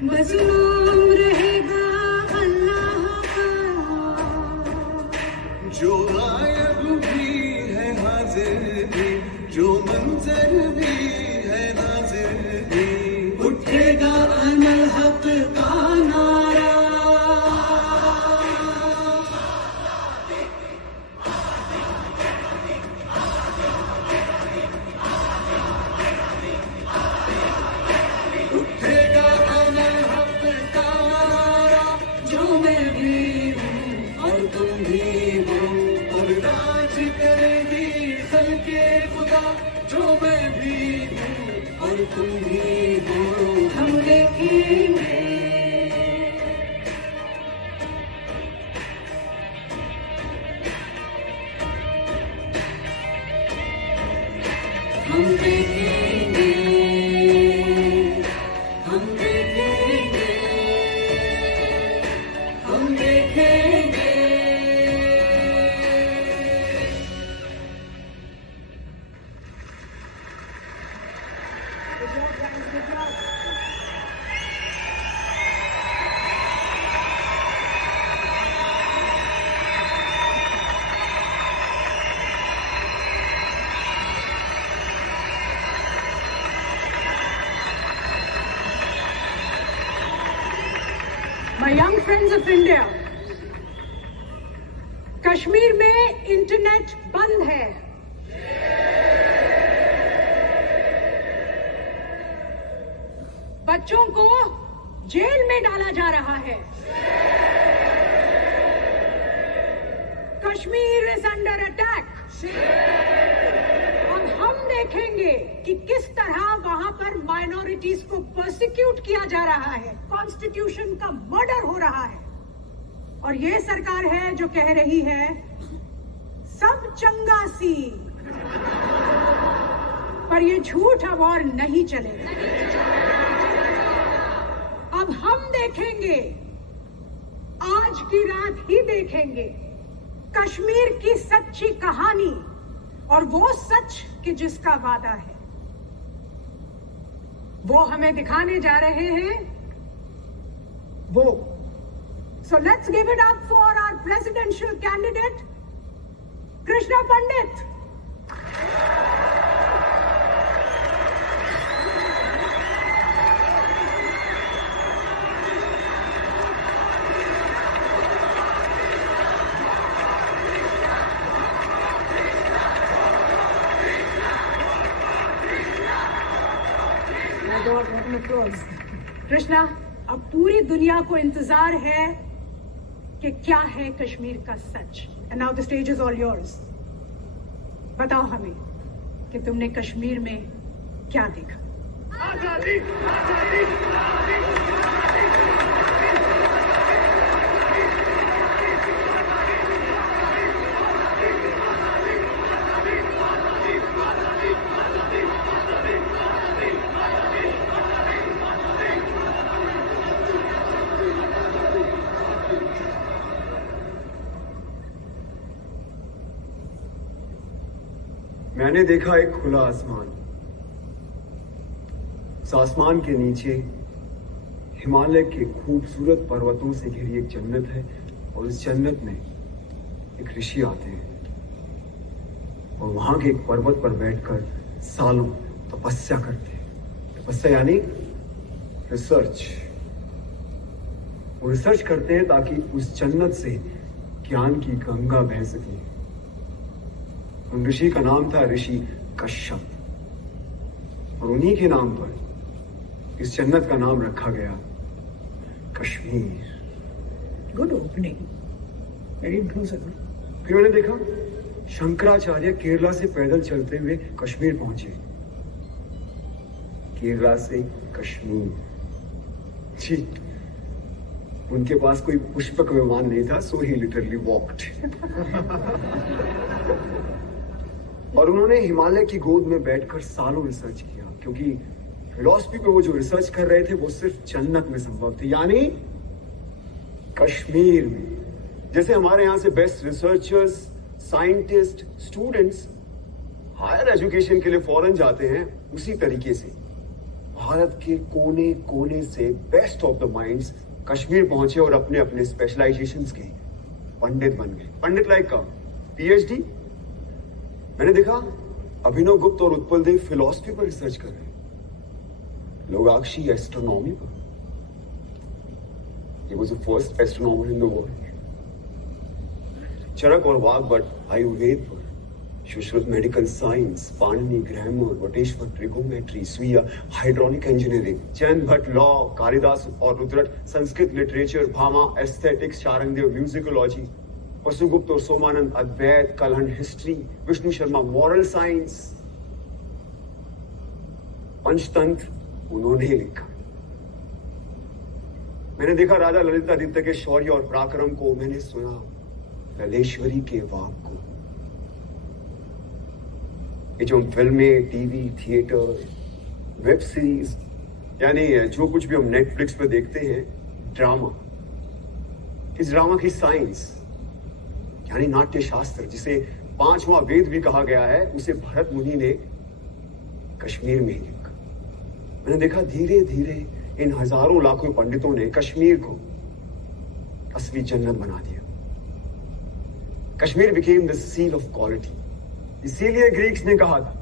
मज़लूम रहेगा अल्लाह का, जो गायब भी है हाजिर भी, जो मंजर भी है नाजिर भी, उठेगा अनल हक का नारा। उठेगा अनल हक का नारा, जो मैं भी हूँ और तुम भी हो, और राज करेगी खल्के खुदा, जो मैं भी हूँ और तुम भी हो, हम देखेंगे। हम देखेंगे, हम देखेंगे, हम देखेंगे। My young friends of India, Kashmir में इंटरनेट बंद है। बच्चों को जेल में डाला जा रहा है। Kashmir is under attack. अब हम देखेंगे कि किस तरह वहां पर माइनॉरिटीज को प्रोसिक्यूट किया जा रहा है, कॉन्स्टिट्यूशन का मर्डर हो रहा है। और ये सरकार है जो कह रही है सब चंगा सी, पर ये झूठ अब और नहीं चलेगा। अब हम देखेंगे, आज की रात ही देखेंगे कश्मीर की सच्ची कहानी, और वो सच कि जिसका वादा है वो हमें दिखाने जा रहे हैं वो। So let's give it up for our presidential candidate, Krishna Pandit. Krishna, अब पूरी दुनिया को इंतजार है कि क्या है कश्मीर का सच। And now the stage is all yours. बताओ हमें कि तुमने कश्मीर में क्या देखा। आजादी, आजादी, मैंने देखा एक खुला आसमान। उस आसमान के नीचे हिमालय के खूबसूरत पर्वतों से घिरी एक जन्नत है, और उस जन्नत में एक ऋषि आते हैं और वहां के एक पर्वत पर बैठकर सालों तपस्या करते हैं। तपस्या यानी रिसर्च। वो रिसर्च करते हैं ताकि उस जन्नत से ज्ञान की गंगा बह सके। उन ऋषि का नाम था ऋषि कश्यप, और उन्हीं के नाम पर इस जन्नत का नाम रखा गया Kashmir. Good opening, very impressive. फिर मैंने देखा शंकराचार्य केरला से पैदल चलते हुए कश्मीर पहुंचे। केरला से कश्मीर जी, उनके पास कोई पुष्पक विमान नहीं था, सो ही लिटरली वॉक्ड। और उन्होंने हिमालय की गोद में बैठकर सालों रिसर्च किया, क्योंकि फिलॉसफी पे वो जो रिसर्च कर रहे थे वो सिर्फ जन्नत में संभव थी, यानी कश्मीर में। जैसे हमारे यहां से best researchers, scientist, students higher education के लिए फॉरेन जाते हैं, उसी तरीके से भारत के कोने कोने से best of the minds Kashmir पहुंचे और अपने अपने स्पेशलाइजेशंस के पंडित बन गए। पंडित लाइक का पीएचडी। मैंने देखा अभिनव गुप्त और उत्पल देव फिलॉसफी पर रिसर्च कर रहे हैं, लोगाक्षी एस्ट्रोनॉमी पर। He was the first astronomer in the world. Charak और वाघ भट्ट आयुर्वेद पर, Sushruta medical science, Panini grammar, Vateshwar trigonometry, Suyya hydraulic engineering, Jain Bhatt law, Kalidas और Rudrat Sanskrit literature, Bhama aesthetics, Sharangdev musicology, Vasugupt और Somanand Advaita, Kalhan history, Vishnu Sharma moral science, Panchatantra उन्होंने लिखा। मैंने देखा राजा ललितादित्य के शौर्य और पराक्रम को, मैंने सुना ललेश्वरी के वाक को। ये जो फिल्में, टीवी, थिएटर, वेब सीरीज, यानी जो कुछ भी हम नेटफ्लिक्स पे देखते हैं, ड्रामा, इस ड्रामा की साइंस यानी नाट्य शास्त्र, जिसे 5वां वेद भी कहा गया है, उसे भरत मुनि ने कश्मीर में ही लिखा। मैंने देखा धीरे धीरे इन हजारों लाखों पंडितों ने कश्मीर को असली जन्नत बना दिया। Kashmir became the seal of quality. इसीलिए ग्रीक्स ने कहा था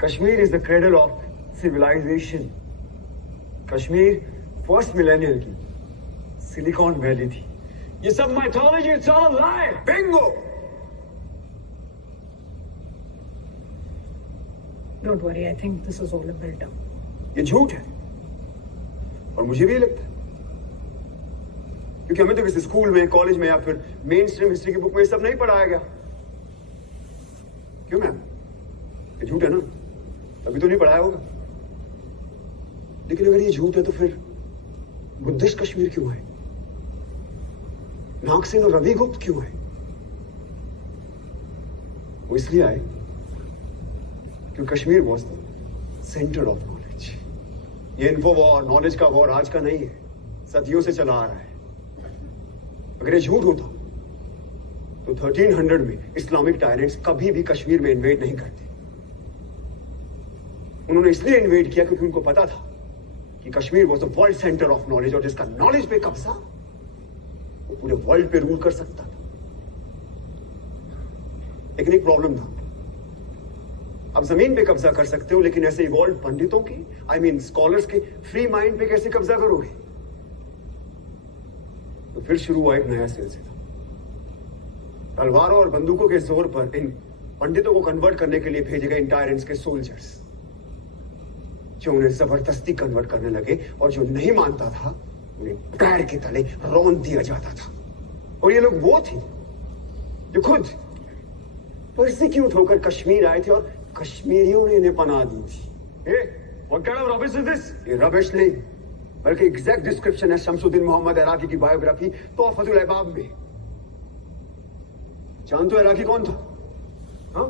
Kashmir is the cradle of civilisation. Kashmir first millennium की सिलिकॉन वैली थी। ये सब mythology, it's all a lie. Bingo. Don't worry, I think this is all a build-up. ये झूठ है और मुझे भी लगता है, क्योंकि हमें तो किसी स्कूल में, कॉलेज में या फिर मेन स्ट्रीम हिस्ट्री की बुक में सब नहीं पढ़ाया गया। क्यों मैम? ये झूठ है ना, तभी तो नहीं पढ़ाया होगा। लेकिन अगर ये झूठ है तो फिर बुद्धिस्ट कश्मीर क्यों आए? नागसेन और रवि गुप्त क्यों आए? वो इसलिए आए क्योंकि Kashmir was the centre of knowledge. ये इन्फो वॉर, नॉलेज का वॉर आज का नहीं है, सदियों से चला आ रहा है। अगर ये झूठ होता तो 1300 में इस्लामिक टायरेंट्स कभी भी कश्मीर में इन्वेड नहीं करते। उन्होंने इसलिए इन्वेड किया क्योंकि उनको पता था कि Kashmir was the world centre of knowledge, और जिसका नॉलेज पे कब्जा वो पूरे वर्ल्ड पे रूल कर सकता था। लेकिन एक प्रॉब्लम था, आप जमीन पे कब्जा कर सकते हो, लेकिन ऐसे इवॉल्व पंडितों की, आई मीन स्कॉलर्स के फ्री माइंड पे कैसे कब्जा करोगे? तो फिर शुरू हुआ एक नया सिलसिला। तलवारों और बंदूकों के जोर पर इन पंडितों को कन्वर्ट करने के लिए भेजे गए इन टायरेंट्स के सोल्जर्स, जो उन्हें जबरदस्ती कन्वर्ट करने लगे, और जो नहीं मानता था उन्हें पैर के तले रौंद दिया जाता था। और ये लोग वो थे जो खुद परसिक्यूट होकर कश्मीर आए थे और कश्मीरियों ने इन्हें पनाह दी थी। What kind of rubbish is this? ये रबिश नहीं, बल्कि एग्जैक्ट डिस्क्रिप्शन है शमसुद्दीन मोहम्मद इराकी की बायोग्राफी तोहफतुल अहबाब में। जानते हो इराकी कौन था? हाँ?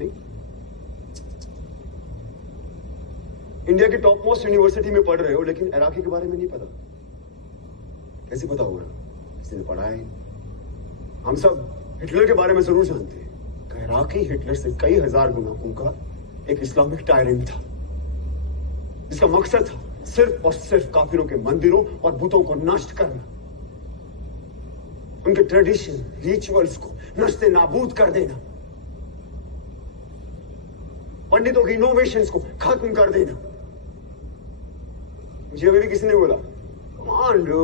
नहीं? इंडिया की टॉप मोस्ट यूनिवर्सिटी में पढ़ रहे हो, लेकिन इराकी के बारे में नहीं पता। कैसे पता होगा? किसी ने पढ़ा है? हम सब हिटलर के बारे में जरूर जानते हैं। इराकी हिटलर से कई हजार गुना का एक इस्लामिक टायरेंट था, जिसका मकसद था सिर्फ और सिर्फ काफिरों के मंदिरों और बुतों को नष्ट करना, उनके ट्रेडिशन, रिचुअल्स को नष्टे नाबूद कर देना, पंडितों की इनोवेशंस को खत्म कर देना। मुझे अभी भी किसी ने बोला, मान लो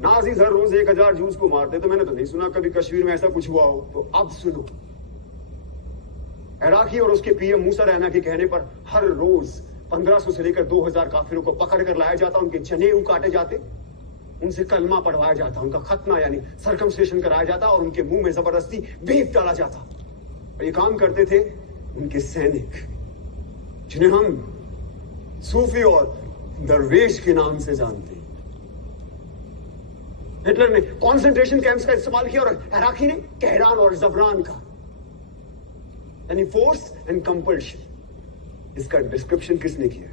नाजीज हर रोज 1000 जूस को मारते, तो मैंने तो नहीं सुना कभी कश्मीर में ऐसा कुछ हुआ हो। तो अब सुनो, इराकी और उसके पीएम मूसा रैना के कहने पर हर रोज 1500 से लेकर 2000 काफिरों को पकड़ कर लाया जाता, उनके जनेऊ काटे जाते, उनसे कलमा पढ़वाया जाता, उनका खतना यानी सर्कमस्टेशन कराया जाता, और उनके मुंह में जबरदस्ती बीफ डाला जाता। और ये काम करते थे उनके सैनिक, जिन्हें हम सूफी और दरवेश के नाम से जानते हैं। हिटलर ने कॉन्सेंट्रेशन कैंप्स का इस्तेमाल किया और इराकी ने कहरान और जबरान का, यानी फोर्स एंड कंपल्शन। इसका डिस्क्रिप्शन किसने किया?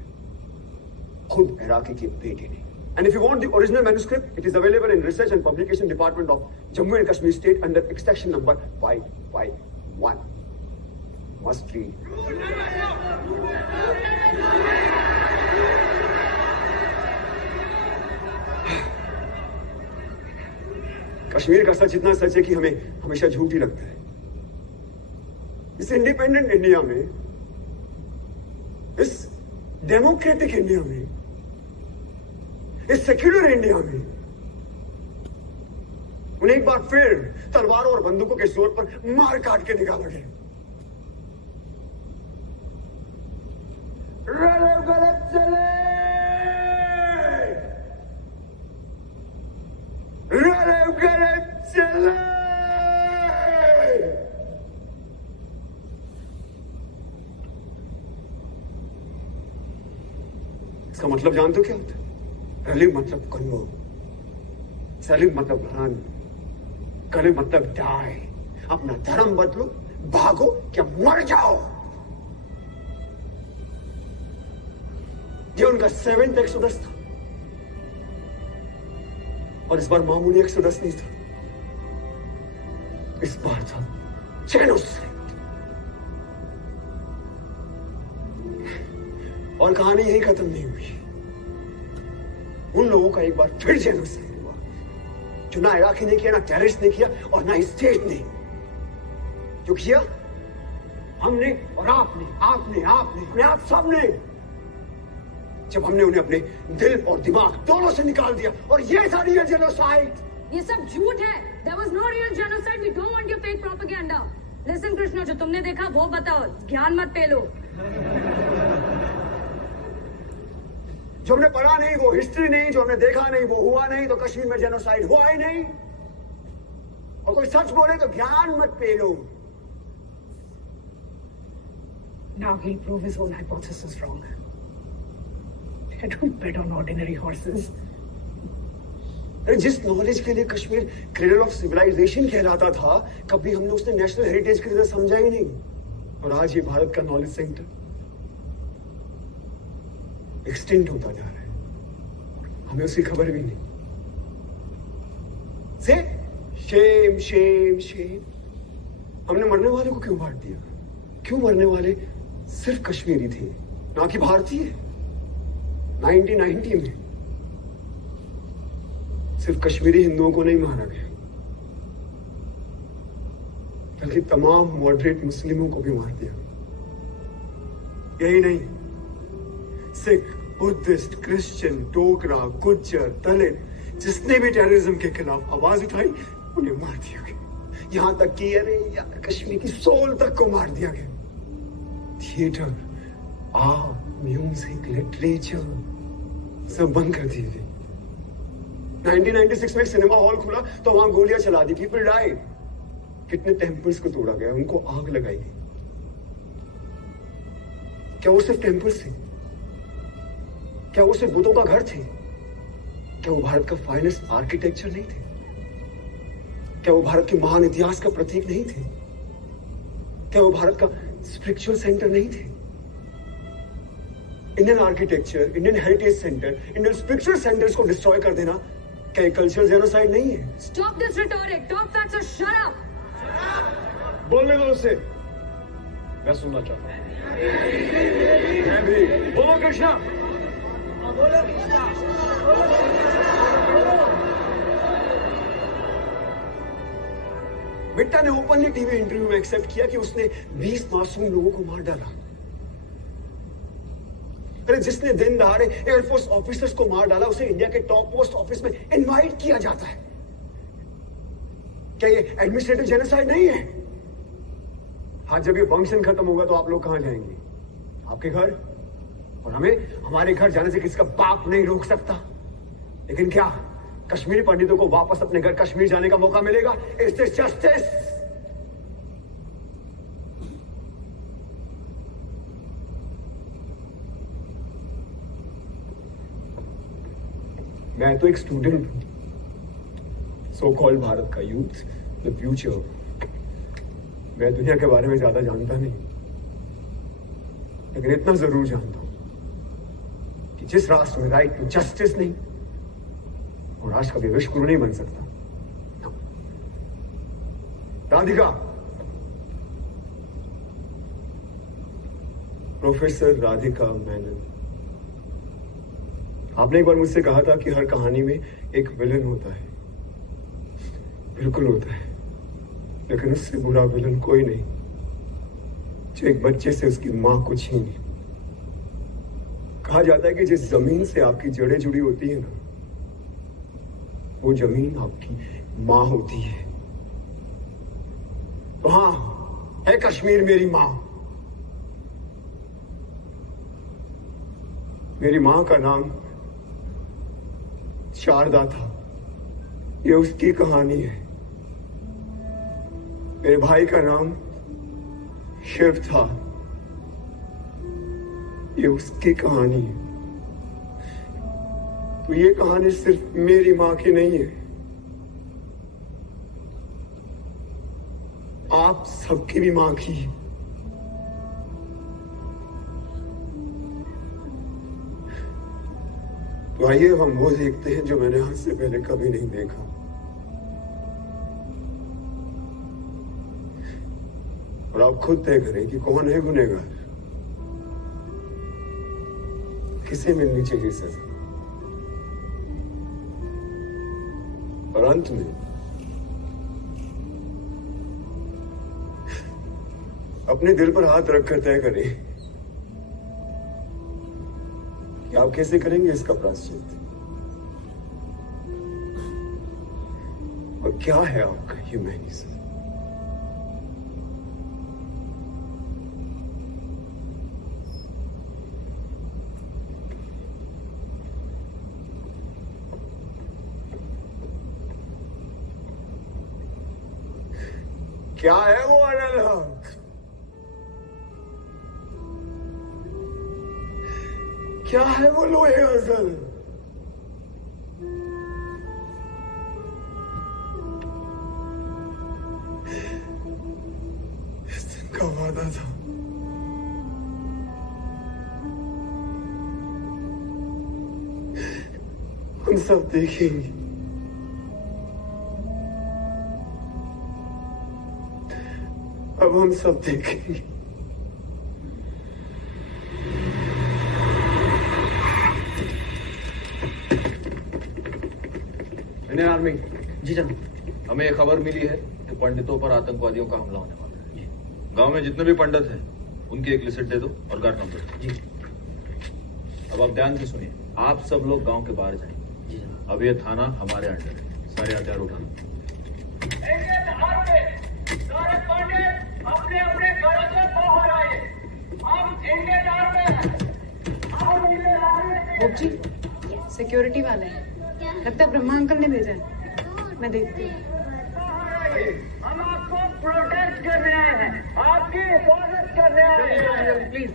खुद इराकी के बेटे ने। And if you want the original manuscript, it is available in Research and Publication Department of Jammu and Kashmir State under extraction number 551. Must read. Kashmir का सच इतना सच है कि हमें हमेशा झूठ ही लगता है। इस इंडिपेंडेंट इंडिया में, इस डेमोक्रेटिक इंडिया में, इस सेक्युलर इंडिया में उन्हें एक बार फिर तलवारों और बंदूकों के जोर पर मार काट के निकाला गया। गलत चले, गलत चले। इसका मतलब जानते हो क्या होता है? रलिव मतलब कन्वर्ट, सलिव मतलब रन, कलिव मतलब डाई। अपना धर्म बदलो, भागो क्या मर जाओ। ये उनका 7th एक्सोडस था, और इस बार मामूली एक्सोडस नहीं था, इस बार था जेनोसाइड। और कहानी यही खत्म नहीं हुई। उन लोगों का एक बार फिर जेनोसाइड हुआ, जो ना इराकी ने किया, ना टेररिस्ट ने किया, और ना स्टेट ने। जो किया हमने और आपने, आपने आप सबने, जब हमने उन्हें अपने दिल और दिमाग दोनों से निकाल दिया। और ये था रियल जेनोसाइड। ये सब झूठ है। There was no real genocide. We don't want your fake propaganda. Listen Krishna, जो तुमने देखा वो बताओ, ज्ञान मत पेलो। जो हमने पढ़ा नहीं वो हिस्ट्री नहीं, जो हमने देखा नहीं वो हुआ नहीं, तो कश्मीर में जेनोसाइड हुआ ही नहीं। और कोई सच बोले तो ज्ञान मत पेलो। Now he'll prove his own hypothesis wrong. I don't bet on ordinary horses. जिस नॉलेज के लिए कश्मीर क्रेडल ऑफ सिविलाइजेशन कहलाता था, कभी हमने उसने नेशनल हेरिटेज की तरह समझा ही नहीं। और आज ये भारत का नॉलेज सेंटर एक्सटेंड होता जा रहा है, हमें उसकी खबर भी नहीं। से शेम शेम शेम। हमने मरने वाले को क्यों बांट दिया? क्यों मरने वाले सिर्फ कश्मीरी थे, ना कि भारतीय? 1990 में सिर्फ कश्मीरी हिंदुओं को नहीं मारा गया, बल्कि तमाम मॉडरेट मुस्लिमों को भी मार दिया। यही नहीं, सिख, बुद्धिस्ट, क्रिश्चियन, डोगरा, गुज्जर, दलित, जिसने भी टेररिज्म के खिलाफ आवाज उठाई उन्हें मार दिया गया। यहां तक कि अरे यार, कश्मीर की सोल तक को मार दिया गया। थिएटर, आर्ट, म्यूजिक, लिटरेचर सब बंद कर दिए गए। 1996 में सिनेमा हॉल खुला तो वहां गोलियां चला दी, पीपल डाइड। कितने टेम्पल्स को तोड़ा गया, उनको आग लगाई गई। क्या वो सिर्फ टेम्पल्स थे? क्या वो सिर्फ बुतों का घर थे? क्या वो भारत का फाइनेस्ट आर्किटेक्चर नहीं थे? क्या वो भारत के महान इतिहास का प्रतीक नहीं थे? क्या वो भारत का स्पिरिचुअल सेंटर नहीं थे? Indian architecture, Indian heritage centre, Indian spiritual centres को डिस्ट्रॉय कर देना क्या कल्चरल जेनोसाइड नहीं है? Stop this rhetoric. Talk facts or shut up. बोलने दो उसे, मैं सुनना चाहता हूँ। मैं भी। बोलो कृष्णा। बिट्टा ने ओपनली टीवी इंटरव्यू में एक्सेप्ट किया कि उसने 20 मासूम लोगों को मार डाला। अरे जिसने दिन दहाड़े एयरफोर्स ऑफिसर्स को मार डाला, उसे इंडिया के टॉप पोस्ट ऑफिस में इनवाइट किया जाता है। क्या ये एडमिनिस्ट्रेटिव जेनोसाइड नहीं है? हाँ, जब ये फंक्शन खत्म होगा तो आप लोग कहां जाएंगे? आपके घर। और हमें हमारे घर जाने से किसका बाप नहीं रोक सकता। लेकिन क्या कश्मीरी पंडितों को वापस अपने घर कश्मीर जाने का मौका मिलेगा? Is this justice? मैं तो एक स्टूडेंट हूं, सो कॉल्ड भारत का यूथ, द फ्यूचर। मैं दुनिया के बारे में ज्यादा जानता नहीं, लेकिन इतना जरूर जानता हूं कि जिस राष्ट्र में राइट टू जस्टिस नहीं, वो राष्ट्र कभी विश्वगुरु नहीं बन सकता। राधिका, प्रोफेसर राधिका मेनन, आपने एक बार मुझसे कहा था कि हर कहानी में एक विलन होता है। बिल्कुल होता है, लेकिन उससे बुरा विलन कोई नहीं जो एक बच्चे से उसकी मां को छीने। कहा जाता है कि जिस जमीन से आपकी जड़ें जुड़ी होती है ना, वो जमीन आपकी मां होती है। तो हाँ, है कश्मीर मेरी मां। मेरी मां का नाम शारदा था, ये उसकी कहानी है। मेरे भाई का नाम शिव था, ये उसकी कहानी है। तो ये कहानी सिर्फ मेरी मां की नहीं है, आप सबकी भी मां की है। तो आइए हम वो देखते हैं जो मैंने आज से पहले कभी नहीं देखा। और आप खुद तय करें कि कौन है गुनहगार, किसे मिलनी चाहिए सजा। और अंत में अपने दिल पर हाथ रखकर तय करें कि आप कैसे करेंगे इसका प्रायश्चित, और क्या है आपका ह्यूमैनिज्म। क्या है वो अनल हक? क्या है वो लोहे अजल? इस दिन का वादा था, हम सब देखेंगे। अब हम सब देखेंगे। इंडियन आर्मी जी जनाब, हमें एक खबर मिली है कि पंडितों पर आतंकवादियों का हमला होने वाला है जी। गांव में जितने भी पंडित हैं उनकी एक लिस्ट दे दो और गार्ड नंबर जी। अब आप ध्यान से सुनिए, आप सब लोग गांव के बाहर जाएंगे जी जनाब। अब ये थाना हमारे अंडर है, सारे हथियार उठाना। सारे पंडित अपने अपने घरों से बाहर आए। हम इंडियन आर्मी जी सिक्योरिटी वाले हैं, लगता है ब्रह्मा अंकल ने भेजा है, मैं देखती हूँ। हम आपको प्रोटेक्ट करने आए हैं, आपकी हिफाजत करने आए हैं। प्लीज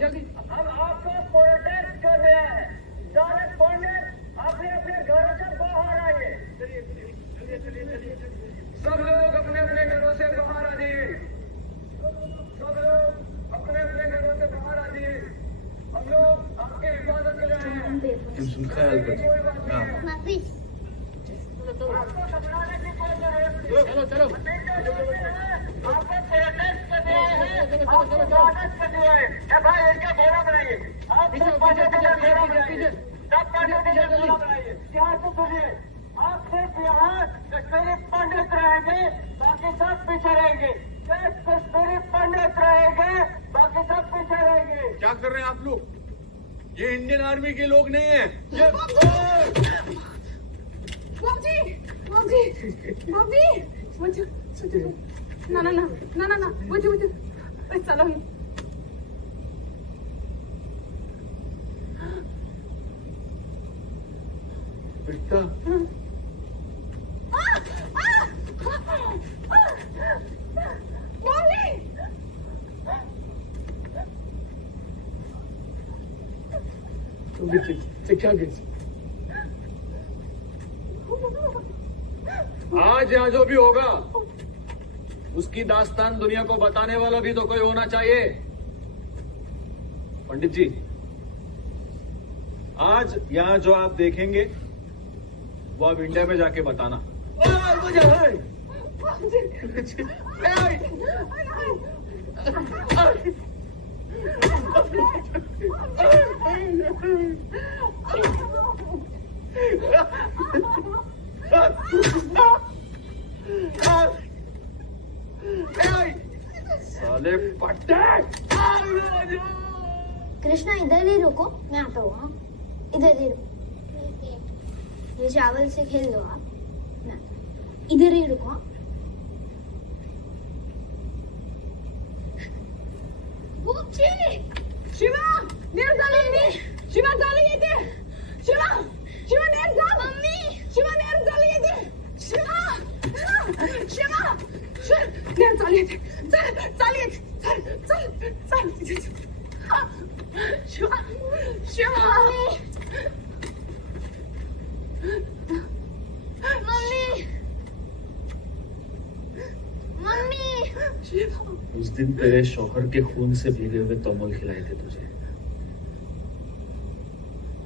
जल्दी। हम आपको प्रोटेक्ट करने आए हैं। सारे पंडित अपने अपने घरों से बाहर आए। सब लोग अपने अपने घरों से बाहर आ जाइए। सब लोग अपने अपने घरों से बाहर आ जाइए। हम लोग आपकी हिफाजत के लिए आए हैं। तुम सुन ख्याल कर। आपको घबराने की कोई जरूरत नहीं। चलो आपको प्रोटेक्ट करने आए हैं, आपको हिफाजत करने आए हैं। भाई इनका घोड़ा बनाइए, आप सब पंडित का घोड़ा बनाइए, सब पंडित का घोड़ा बनाइए। ध्यान से सुनिए, आप सिर्फ यहाँ कश्मीरी पंडित रहेंगे, बाकी सब पीछे रहेंगे। सिर्फ कश्मीरी पंडित रहेंगे, बाकी सब पीछे रहेंगे। क्या कर रहे हैं आप लोग? ये इंडियन आर्मी के लोग नहीं है, ये ना मुझे चलो बेटा। क्या आज यहाँ जो भी होगा उसकी दास्तान दुनिया को बताने वाला भी तो कोई होना चाहिए। पंडित जी, आज यहाँ जो आप देखेंगे वो आप इंडिया में जाके बताना। साले पट्टे। कृष्णा इधर ही रुको, मैं आता हूँ। हाँ इधर ही रुको, ये चावल से खेल लो आप, मैं आता हूँ। इधर ही रुको। हाँ शिवा नेर झाली, शिवा झाली येते, शिवा शिवा नेर झाली, मम्मी शिवा नेर झाली येते, शिवा शिवा नेर झाली येते, चल चाल येते, चल चल चल शिवा शिवा मम्मी मम्मी। उस दिन तेरे शौहर के खून से भीगे हुए तोमल खिलाए थे तुझे,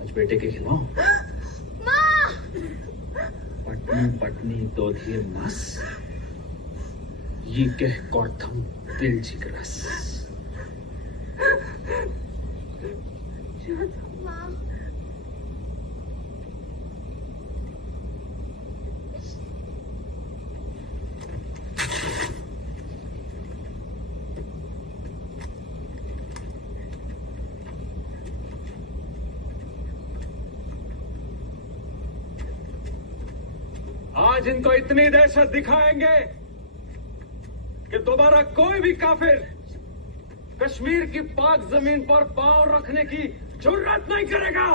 आज बेटे के खिलाओ। माँ पटनी पटनी दोधिये मस, ये कह कौर्थम दिल जिगरस। माँ आज इनको इतनी दहशत दिखाएंगे कि दोबारा कोई भी काफिर कश्मीर की पाक जमीन पर पांव रखने की जुर्रत नहीं करेगा।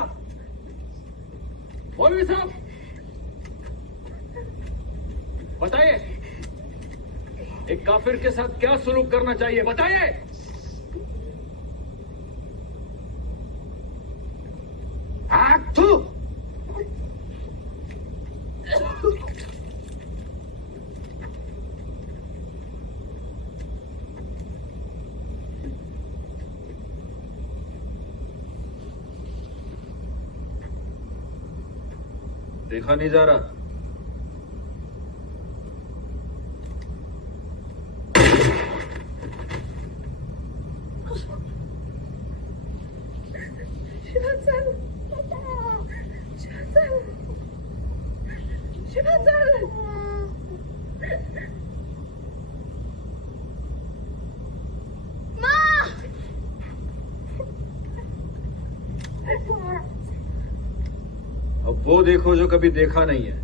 मौलवी साहब बताइए, एक काफिर के साथ क्या सलूक करना चाहिए, बताइए। थू। देखा नहीं जा रहा। अब वो देखो जो कभी देखा नहीं है।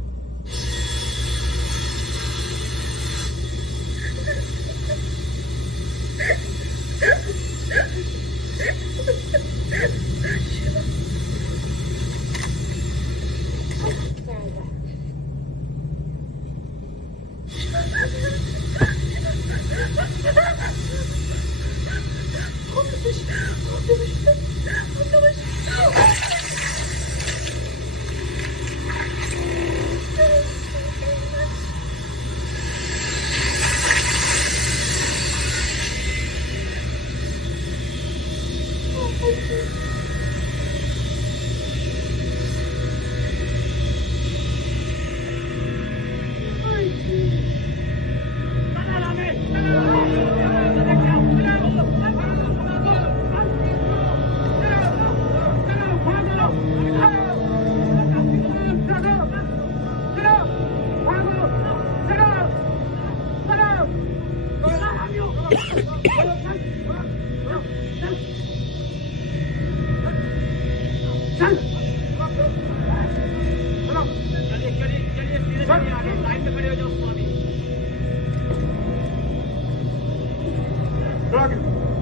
Rocket!